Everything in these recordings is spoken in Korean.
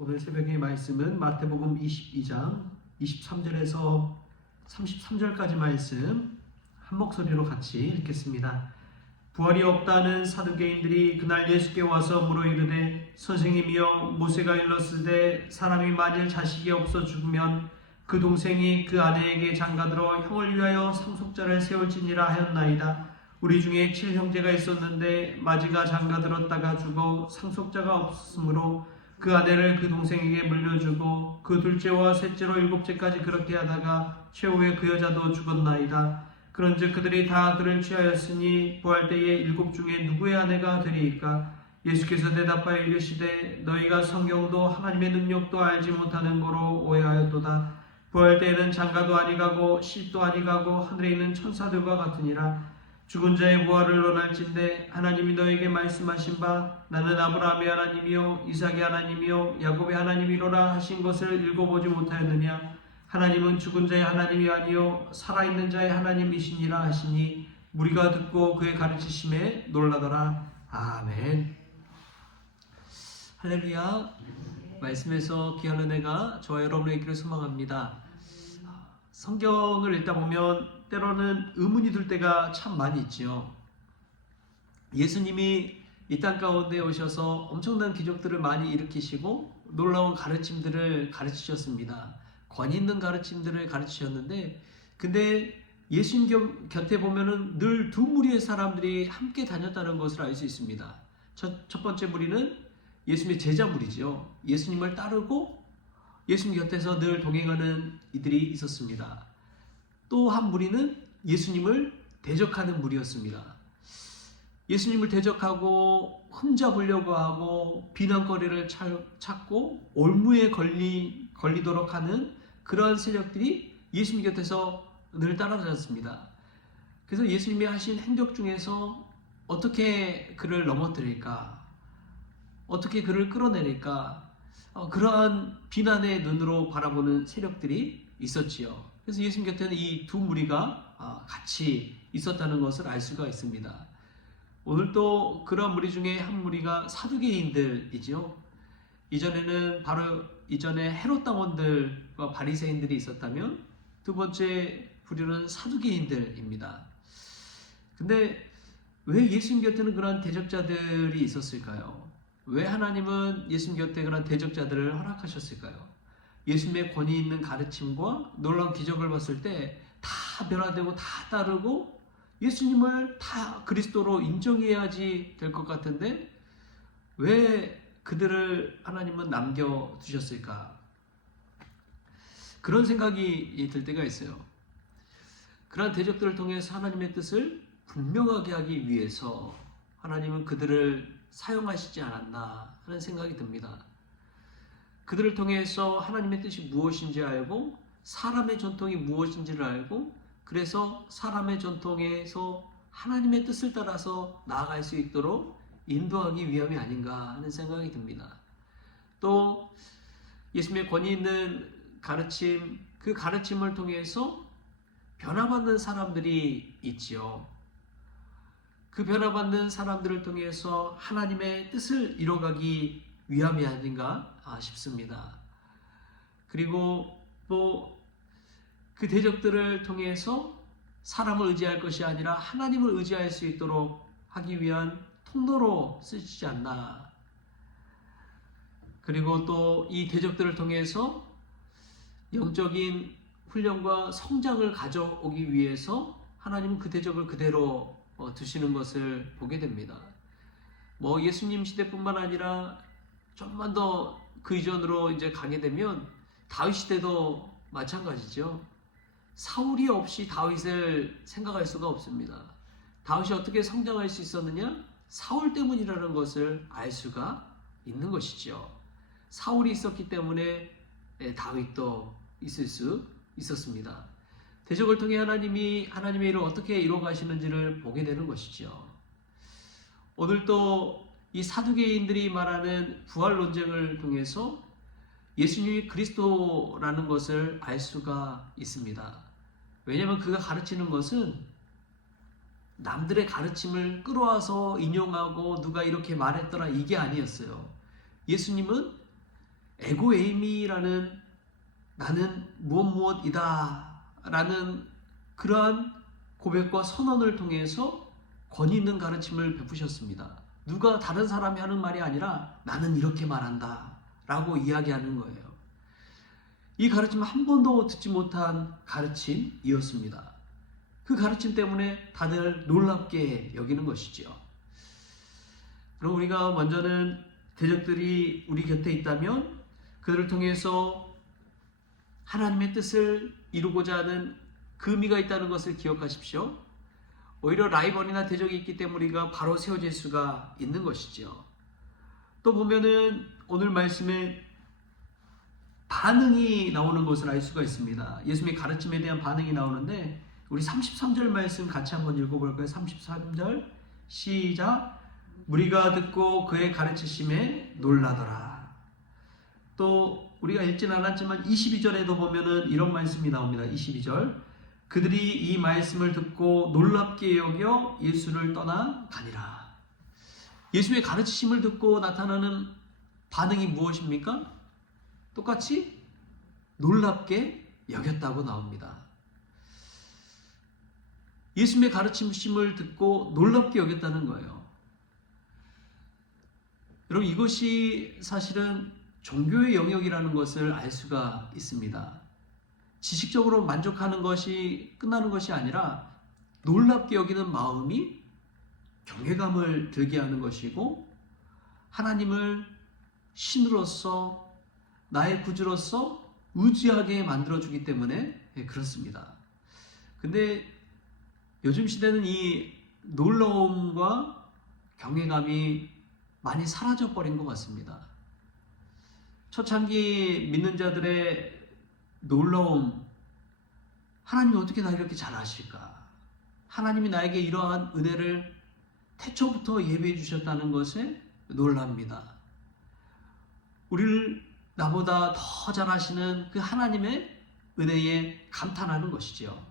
오늘 새벽의 말씀은 마태복음 22장 23절에서 33절까지 말씀 한 목소리로 같이 읽겠습니다. 부활이 없다는 사두개인들이 그날 예수께 와서 물어 이르되 선생님이여 모세가 일렀으되 사람이 만일 자식이 없어 죽으면 그 동생이 그 아내에게 장가들어 형을 위하여 상속자를 세울지니라 하였나이다. 우리 중에 7형제가 있었는데 마지가 장가들었다가 죽어 상속자가 없으므로 그 아내를 그 동생에게 물려주고 그 둘째와 셋째로 일곱째까지 그렇게 하다가 최후에 그 여자도 죽었나이다. 그런즉 그들이 다 그를 취하였으니 부활 때에 일곱 중에 누구의 아내가 되리이까? 예수께서 대답하여 이르시되 너희가 성경도 하나님의 능력도 알지 못하는 거로 오해하였도다. 부활 때에는 장가도 아니가고 시도 아니가고 하늘에 있는 천사들과 같으니라. 죽은 자의 부활을 논할진대 하나님이 너에게 말씀하신 바 나는 아브라함의 하나님이요 이삭의 하나님이요 야곱의 하나님이로라 하신 것을 읽어보지 못하였느냐? 하나님은 죽은 자의 하나님이 아니요 살아있는 자의 하나님이시니라 하시니 무리가 듣고 그의 가르치심에 놀라더라. 아멘. 할렐루야. 말씀에서 귀한 은혜가 저와 여러분의 있기를 소망합니다. 성경을 읽다 보면 때로는 의문이 들 때가 참 많이 있지요. 예수님이 이 땅 가운데 오셔서 엄청난 기적들을 많이 일으키시고 놀라운 가르침들을 가르치셨습니다. 권위 있는 가르침들을 가르치셨는데 근데 예수님 곁에 보면은 늘 두 무리의 사람들이 함께 다녔다는 것을 알 수 있습니다. 첫 번째 무리는 예수님의 제자 무리죠. 예수님을 따르고 예수님 곁에서 늘 동행하는 이들이 있었습니다. 또 한 무리는 예수님을 대적하는 무리였습니다. 예수님을 대적하고 흠잡으려고 하고 비난거리를 찾고 올무에 걸리도록 하는 그러한 세력들이 예수님 곁에서 늘 따라다녔습니다. 그래서 예수님이 하신 행적 중에서 어떻게 그를 넘어뜨릴까? 어떻게 그를 끌어내릴까? 그러한 비난의 눈으로 바라보는 세력들이 있었지요. 그래서 예수님 곁에는 이 두 무리가 같이 있었다는 것을 알 수가 있습니다. 오늘 또 그러한 무리 중에 한 무리가 사두개인들이지요. 이전에 헤롯 당원들과 바리새인들이 있었다면 두 번째 부류는 사두개인들입니다. 근데 왜 예수님 곁에는 그러한 대적자들이 있었을까요? 왜 하나님은 예수님 곁에 그런 대적자들을 허락하셨을까요? 예수님의 권위 있는 가르침과 놀라운 기적을 봤을 때 다 변화되고 다 따르고 예수님을 다 그리스도로 인정해야지 될 것 같은데 왜 그들을 하나님은 남겨두셨을까? 그런 생각이 들 때가 있어요. 그러한 대적들을 통해서 하나님의 뜻을 분명하게 하기 위해서 하나님은 그들을 사용하시지 않았나 하는 생각이 듭니다. 그들을 통해서 하나님의 뜻이 무엇인지 알고 사람의 전통이 무엇인지를 알고 그래서 사람의 전통에서 하나님의 뜻을 따라서 나아갈 수 있도록 인도하기 위함이 아닌가 하는 생각이 듭니다. 또 예수님의 권위 있는 가르침, 그 가르침을 통해서 변화받는 사람들이 있지요. 그 변화받는 사람들을 통해서 하나님의 뜻을 이뤄가기 위함이 아닌가 싶습니다. 그리고 또 그 대적들을 통해서 사람을 의지할 것이 아니라 하나님을 의지할 수 있도록 하기 위한 통로로 쓰시지 않나. 그리고 또 이 대적들을 통해서 영적인 훈련과 성장을 가져오기 위해서 하나님은 그 대적을 그대로 두시는 것을 보게 됩니다. 예수님 시대뿐만 아니라 좀만 더 그 이전으로 이제 가게 되면 다윗 시대도 마찬가지죠. 사울이 없이 다윗을 생각할 수가 없습니다. 다윗이 어떻게 성장할 수 있었느냐? 사울 때문이라는 것을 알 수가 있는 것이죠. 사울이 있었기 때문에 다윗도 있을 수 있었습니다. 대적을 통해 하나님이 하나님의 일을 어떻게 이루어 가시는지를 보게 되는 것이죠. 오늘 또 이 사두개인들이 말하는 부활 논쟁을 통해서 예수님이 그리스도라는 것을 알 수가 있습니다. 왜냐하면 그가 가르치는 것은 남들의 가르침을 끌어와서 인용하고 누가 이렇게 말했더라 이게 아니었어요. 예수님은 에고에이미라는 나는 무엇이다 라는 그러한 고백과 선언을 통해서 권위 있는 가르침을 베푸셨습니다. 누가 다른 사람이 하는 말이 아니라 나는 이렇게 말한다 라고 이야기하는 거예요. 이 가르침은 한 번도 듣지 못한 가르침이었습니다. 그 가르침 때문에 다들 놀랍게 여기는 것이지요. 그럼 우리가 먼저는 대적들이 우리 곁에 있다면 그들을 통해서 하나님의 뜻을 이루고자 하는 그 의미가 있다는 것을 기억하십시오. 오히려 라이벌이나 대적이 있기 때문에 우리가 바로 세워질 수가 있는 것이죠. 또 보면은 오늘 말씀에 반응이 나오는 것을 알 수가 있습니다. 예수님의 가르침에 대한 반응이 나오는데 우리 33절 말씀 같이 한번 읽어볼까요? 33절 시작. 무리가 듣고 그의 가르치심에 놀라더라. 또 우리가 읽진 않았지만 22절에도 보면은 이런 말씀이 나옵니다. 22절. 그들이 이 말씀을 듣고 놀랍게 여겨 예수를 떠나 가니라. 예수의 가르치심을 듣고 나타나는 반응이 무엇입니까? 똑같이 놀랍게 여겼다고 나옵니다. 예수님의 가르치심을 듣고 놀랍게 여겼다는 거예요. 여러분, 이것이 사실은 종교의 영역이라는 것을 알 수가 있습니다. 지식적으로 만족하는 것이 끝나는 것이 아니라 놀랍게 여기는 마음이 경외감을 들게 하는 것이고 하나님을 신으로서 나의 구주로서 의지하게 만들어주기 때문에 그렇습니다. 근데 요즘 시대는 이 놀라움과 경외감이 많이 사라져버린 것 같습니다. 초창기 믿는 자들의 놀라움, 하나님이 어떻게 나 이렇게 잘 아실까? 하나님이 나에게 이러한 은혜를 태초부터 예배해 주셨다는 것에 놀랍니다. 우리를 나보다 더 잘 아시는 그 하나님의 은혜에 감탄하는 것이죠.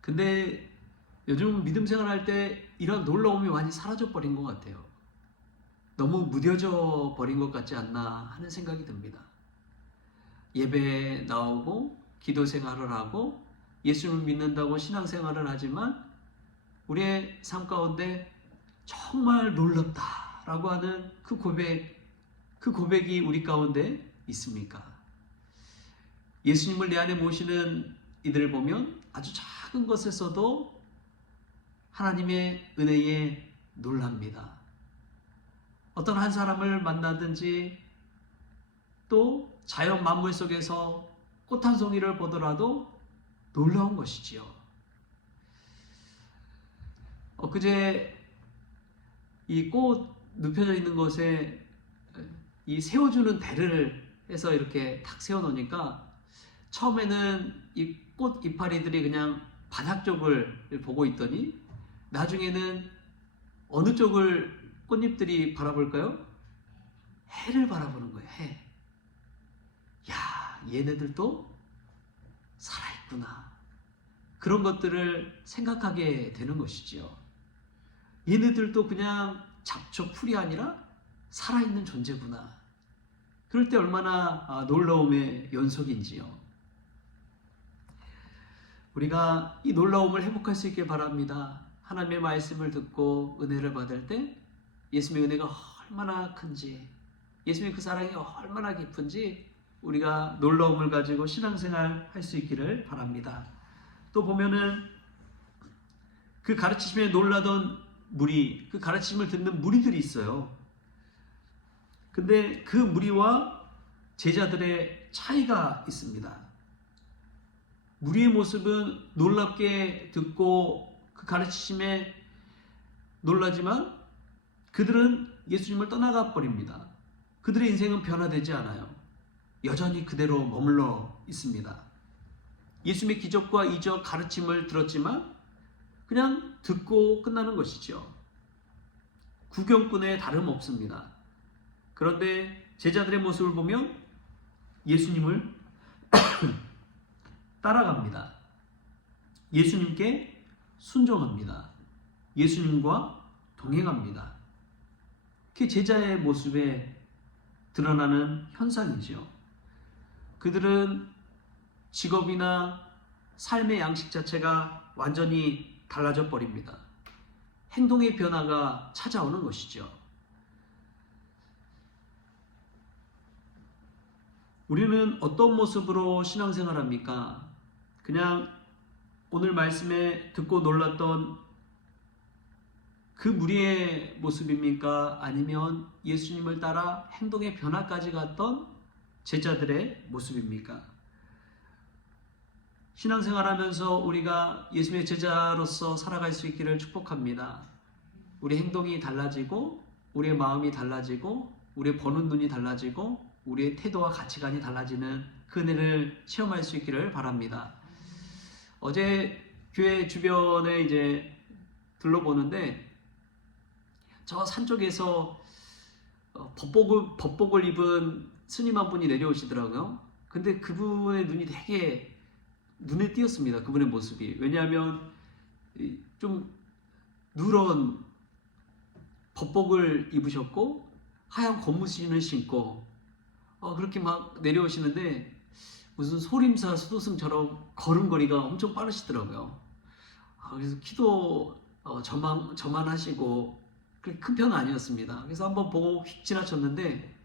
근데 요즘 믿음 생활할 때 이런 놀라움이 많이 사라져버린 것 같아요. 너무 무뎌져 버린 것 같지 않나 하는 생각이 듭니다. 예배에 나오고 기도 생활을 하고 예수를 믿는다고 신앙생활을 하지만 우리의 삶 가운데 정말 놀랍다라고 하는 그 고백이 우리 가운데 있습니까? 예수님을 내 안에 모시는 이들을 보면 아주 작은 것에서도 하나님의 은혜에 놀랍니다. 어떤 한 사람을 만나든지 또 자연 만물 속에서 꽃 한 송이를 보더라도 놀라운 것이지요. 엊그제 이 꽃 눕혀져 있는 곳에 이 세워주는 대를 해서 이렇게 탁 세워놓으니까 처음에는 이 꽃 이파리들이 그냥 바닥 쪽을 보고 있더니 나중에는 어느 쪽을 꽃잎들이 바라볼까요? 해를 바라보는 거예요. 해. 야, 얘네들도 살아있구나. 그런 것들을 생각하게 되는 것이지요. 얘네들도 그냥 잡초 풀이 아니라 살아있는 존재구나. 그럴 때 얼마나 놀라움의 연속인지요. 우리가 이 놀라움을 회복할 수 있길 바랍니다. 하나님의 말씀을 듣고 은혜를 받을 때 예수님의 은혜가 얼마나 큰지, 예수님의 그 사랑이 얼마나 깊은지 우리가 놀라움을 가지고 신앙생활 할 수 있기를 바랍니다. 또 보면은 그 가르치심에 놀라던 무리, 그 가르침을 듣는 무리들이 있어요. 근데 그 무리와 제자들의 차이가 있습니다. 무리의 모습은 놀랍게 듣고 그 가르치심에 놀라지만 그들은 예수님을 떠나가 버립니다. 그들의 인생은 변화되지 않아요. 여전히 그대로 머물러 있습니다. 예수님의 기적과 이적 가르침을 들었지만 그냥 듣고 끝나는 것이죠. 구경꾼에 다름없습니다. 그런데 제자들의 모습을 보면 예수님을 따라갑니다. 예수님께 순종합니다. 예수님과 동행합니다. 그 제자의 모습에 드러나는 현상이지요. 그들은 직업이나 삶의 양식 자체가 완전히 달라져 버립니다. 행동의 변화가 찾아오는 것이죠. 우리는 어떤 모습으로 신앙생활합니까? 그냥 오늘 말씀에 듣고 놀랐던 그 무리의 모습입니까? 아니면 예수님을 따라 행동의 변화까지 갔던 제자들의 모습입니까? 신앙생활하면서 우리가 예수님의 제자로서 살아갈 수 있기를 축복합니다. 우리 행동이 달라지고 우리의 마음이 달라지고 우리의 보는 눈이 달라지고 우리의 태도와 가치관이 달라지는 그 은혜를 체험할 수 있기를 바랍니다. 어제 교회 주변에 이제 둘러보는데 저 산 쪽에서 법복을 입은 스님 한 분이 내려오시더라고요. 근데 그분의 눈이 되게 눈에 띄었습니다. 그분의 모습이. 왜냐하면 좀 누런 법복을 입으셨고 하얀 고무신을 신고 그렇게 막 내려오시는데 무슨 소림사 수도승처럼 걸음걸이가 엄청 빠르시더라고요. 그래서 키도 저만하시고 그렇게 큰 편은 아니었습니다. 그래서 한번 보고 휙 지나쳤는데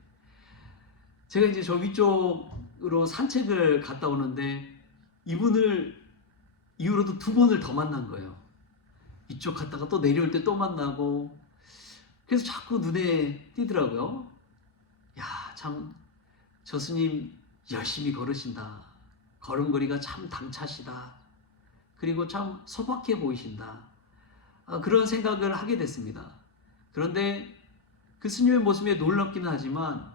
제가 이제 저 위쪽으로 산책을 갔다 오는데 이분을 이후로도 2번을 더 만난 거예요. 이쪽 갔다가 또 내려올 때 또 만나고 그래서 자꾸 눈에 띄더라고요. 야, 참 저 스님 열심히 걸으신다. 걸음걸이가 참 당차시다. 그리고 참 소박해 보이신다. 그런 생각을 하게 됐습니다. 그런데 그 스님의 모습에 놀랍기는 하지만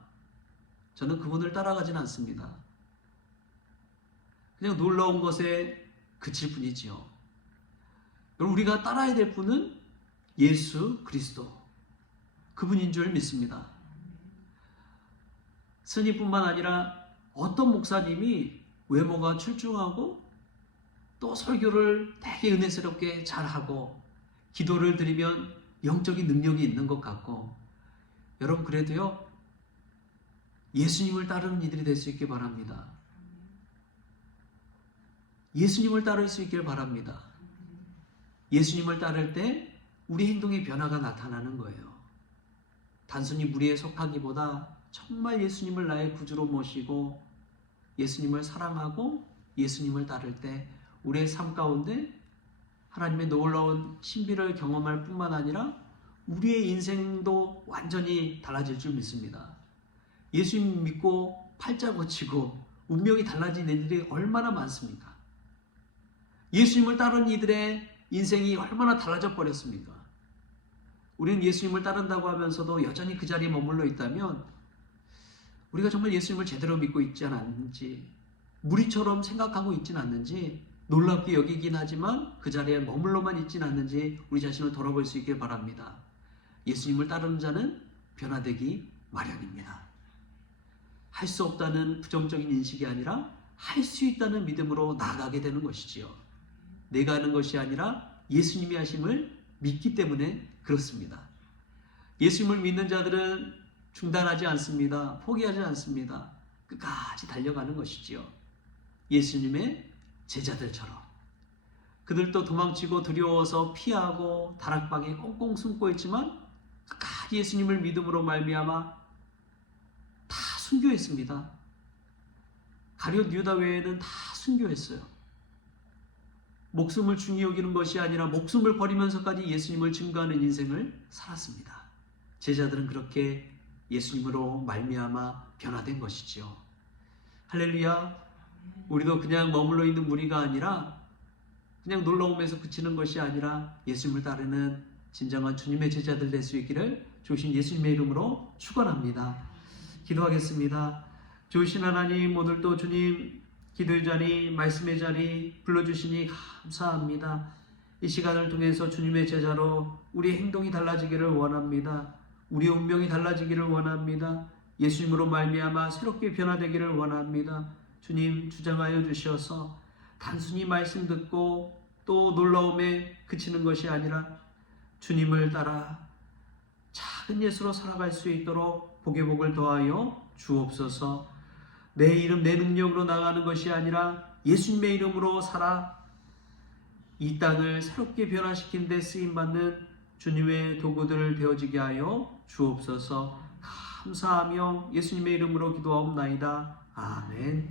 저는 그분을 따라가지는 않습니다. 그냥 놀라운 것에 그칠 뿐이지요. 우리가 따라야 될 분은 예수 그리스도 그분인 줄 믿습니다. 스님뿐만 아니라 어떤 목사님이 외모가 출중하고 또 설교를 되게 은혜스럽게 잘하고 기도를 드리면 영적인 능력이 있는 것 같고 여러분 그래도요 예수님을 따르는 이들이 될 수 있길 바랍니다. 예수님을 따를 수 있길 바랍니다. 예수님을 따를 때 우리 행동의 변화가 나타나는 거예요. 단순히 무리에 속하기보다 정말 예수님을 나의 구주로 모시고 예수님을 사랑하고 예수님을 따를 때 우리의 삶 가운데 하나님의 놀라운 신비를 경험할 뿐만 아니라 우리의 인생도 완전히 달라질 줄 믿습니다. 예수님 믿고 팔자 고치고 운명이 달라진 애들이 얼마나 많습니까? 예수님을 따른 이들의 인생이 얼마나 달라져 버렸습니까? 우리는 예수님을 따른다고 하면서도 여전히 그 자리에 머물러 있다면 우리가 정말 예수님을 제대로 믿고 있지 않았는지 무리처럼 생각하고 있지는 않는지 놀랍게 여기긴 하지만 그 자리에 머물러만 있지는 않는지 우리 자신을 돌아볼 수 있길 바랍니다. 예수님을 따르는 자는 변화되기 마련입니다. 할 수 없다는 부정적인 인식이 아니라 할 수 있다는 믿음으로 나아가게 되는 것이지요. 내가 하는 것이 아니라 예수님이 하심을 믿기 때문에 그렇습니다. 예수님을 믿는 자들은 중단하지 않습니다. 포기하지 않습니다. 끝까지 달려가는 것이지요. 예수님의 제자들처럼. 그들도 도망치고 두려워서 피하고 다락방에 꽁꽁 숨고 있지만 끝까지 예수님을 믿음으로 말미암아 다 순교했습니다. 가룟 유다 외에는 다 순교했어요. 목숨을 중히 여기는 것이 아니라 목숨을 버리면서까지 예수님을 증거하는 인생을 살았습니다. 제자들은 그렇게 예수님으로 말미암아 변화된 것이지요. 할렐루야. 우리도 그냥 머물러 있는 무리가 아니라 그냥 놀러오면서 그치는 것이 아니라 예수님을 따르는 진정한 주님의 제자들 될 수 있기를 좋으신 예수님의 이름으로 축원합니다. 기도하겠습니다. 좋으신 하나님, 오늘도 주님 기도의 자리, 말씀의 자리 불러주시니 감사합니다. 이 시간을 통해서 주님의 제자로 우리의 행동이 달라지기를 원합니다. 우리의 운명이 달라지기를 원합니다. 예수님으로 말미암아 새롭게 변화되기를 원합니다. 주님 주장하여 주셔서 단순히 말씀 듣고 또 놀라움에 그치는 것이 아니라 주님을 따라 작은 예수로 살아갈 수 있도록 복의 복을 더하여 주옵소서. 내 이름 내 능력으로 나가는 것이 아니라 예수님의 이름으로 살아 이 땅을 새롭게 변화시킨 데 쓰임받는 주님의 도구들 되어지게 하여 주옵소서. 감사하며 예수님의 이름으로 기도하옵나이다. 아멘.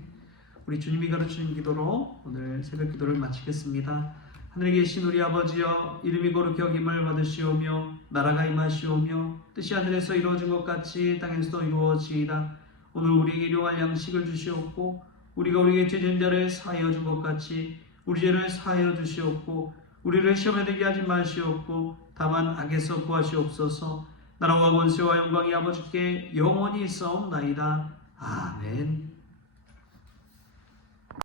우리 주님이 가르치는 기도로 오늘 새벽 기도를 마치겠습니다. 하늘에 계신 우리 아버지여, 이름이 거룩히 여김을 받으시오며 나라가 임하시오며 뜻이 하늘에서 이루어진 것 같이 땅에서도 이루어지이다. 오늘 우리에게 일용할 양식을 주시옵고 우리가 우리에게 죄진 자를 사하여 준 것 같이 우리 죄를 사하여 주시옵고 우리를 시험에 들게 하지 마시옵고 다만 악에서 구하시옵소서. 나라와 권세와 영광이 아버지께 영원히 있사옵나이다. 아멘.